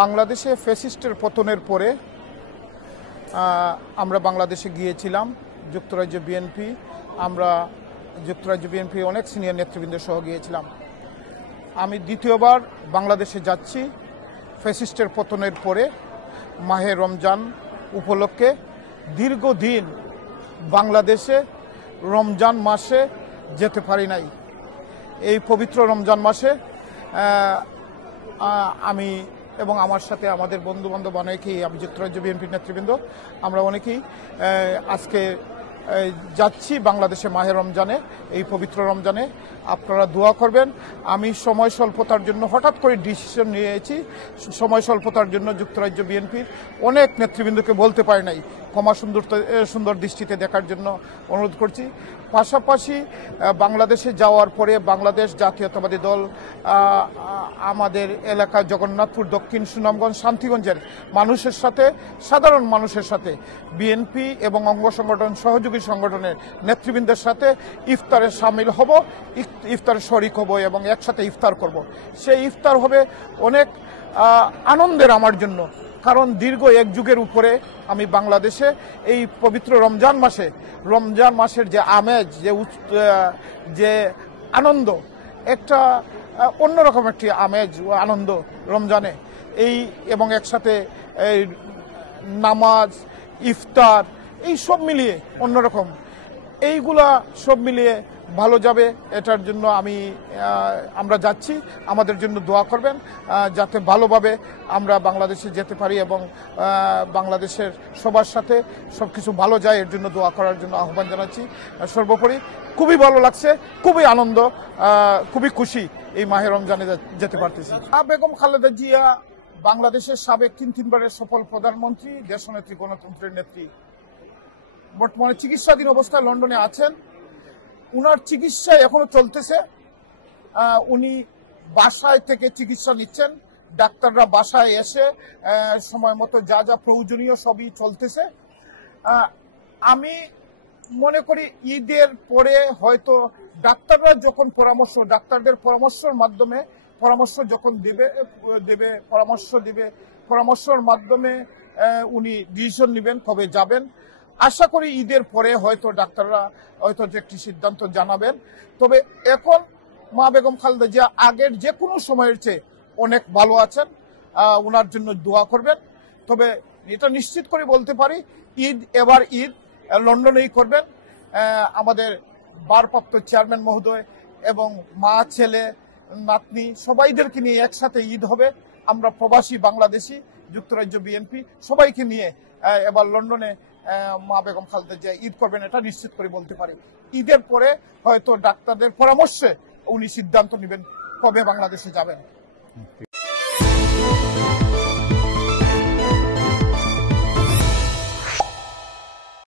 বাংলাদেশে ফ্যাসিস্টের পতনের পরে আমরা বাংলাদেশে গিয়েছিলাম। যুক্তরাজ্য বিএনপি, আমরা যুক্তরাজ্য বিএনপি অনেক সিনিয়র নেতৃবৃন্দ সহ গিয়েছিলাম। আমি দ্বিতীয়বার বাংলাদেশে যাচ্ছি ফ্যাসিস্টের পতনের পরে। মাহে রমজান উপলক্ষে দীর্ঘদিন বাংলাদেশে রমজান মাসে যেতে পারি নাই। এই পবিত্র রমজান মাসে আমি এবং আমার সাথে আমাদের বন্ধুবান্ধব অনেকেই, আমি যুক্তরাজ্য বিএনপির নেতৃবৃন্দ, আমরা অনেকেই আজকে যাচ্ছি বাংলাদেশে মাহে রমজানে, এই পবিত্র রমজানে। আপনারা দোয়া করবেন। আমি সময় স্বল্পতার জন্য হঠাৎ করে ডিসিশন নিয়েছি। সময় স্বল্পতার জন্য যুক্তরাজ্য বিএনপির অনেক নেতৃবৃন্দকে বলতে পারি নাই। ক্ষমা সুন্দর দৃষ্টিতে দেখার জন্য অনুরোধ করছি। পাশাপাশি বাংলাদেশে যাওয়ার পরে বাংলাদেশ জাতীয়তাবাদী দল আমাদের এলাকা জগন্নাথপুর, দক্ষিণ সুনামগঞ্জ, শান্তিগঞ্জের মানুষের সাথে, সাধারণ মানুষের সাথে, বিএনপি এবং অঙ্গ সংগঠন, সহযোগী সংগঠনের নেতৃবৃন্দের সাথে ইফতারে সামিল হব, ইফতারে শরিক হব এবং একসাথে ইফতার করব। সেই ইফতার হবে অনেক আনন্দের আমার জন্য, কারণ দীর্ঘ এক যুগের উপরে আমি বাংলাদেশে এই পবিত্র রমজান মাসের যে আমেজ, যে আনন্দ, একটা অন্যরকম একটি আমেজ ও আনন্দ রমজানে, এই এবং একসাথে এই নামাজ, ইফতার, এই সব মিলিয়ে অন্যরকম, এইগুলা সব মিলিয়ে ভালো যাবে। এটার জন্য আমরা যাচ্ছি। আমাদের জন্য দোয়া করবেন যাতে ভালোভাবে আমরা বাংলাদেশে যেতে পারি এবং বাংলাদেশের সবার সাথে সব কিছু ভালো যায়, এর জন্য দোয়া করার জন্য আহ্বান জানাচ্ছি। সর্বোপরি খুবই ভালো লাগছে, খুবই আনন্দ, খুবই খুশি এই মাহে রমজানে যেতে পারতেছি। বেগম খালেদা জিয়া বাংলাদেশের সাবেক তিনবারের সফল প্রধানমন্ত্রী, দেশনেত্রী, গণতন্ত্রের নেত্রী, বর্তমানে চিকিৎসাধীন অবস্থায় লন্ডনে আছেন। উনার চিকিৎসা এখনো চলতেছে। উনি বাসায় থেকে চিকিৎসা নিচ্ছেন। ডাক্তাররা বাসায় এসে সময় মতো যা যা প্রয়োজনীয় সবই চলতেছে। আমি মনে করি ঈদের পরে হয়তো ডাক্তাররা যখন ডাক্তারদের পরামর্শের মাধ্যমে পরামর্শের মাধ্যমে উনি ডিসিশন নেবেন কবে যাবেন। আশা করি ঈদের পরে হয়তো ডাক্তাররা হয়তো একটি সিদ্ধান্ত জানাবেন। তবে এখন মা বেগম খালেদা জিয়া আগের যে কোনো সময়ের চেয়ে অনেক ভালো আছেন। ওনার জন্য দোয়া করবেন। তবে এটা নিশ্চিত করে বলতে পারি, এবার ঈদ লন্ডনেই করবেন। আমাদের ভারপ্রাপ্ত চেয়ারম্যান মহোদয় এবং মা, ছেলে, নাতনি সবাইদেরকে নিয়ে একসাথে ঈদ হবে। আমরা প্রবাসী বাংলাদেশি, যুক্তরাজ্য বিএনপি সবাইকে নিয়ে এবার লন্ডনে মা বেগম খালেদা জিয়া ঈদ করবেন, এটা নিশ্চিত করে বলতে পারি। ঈদের পরে হয়তো ডাক্তারদের পরামর্শে উনি সিদ্ধান্ত নেবেন কবে বাংলাদেশে যাবেন।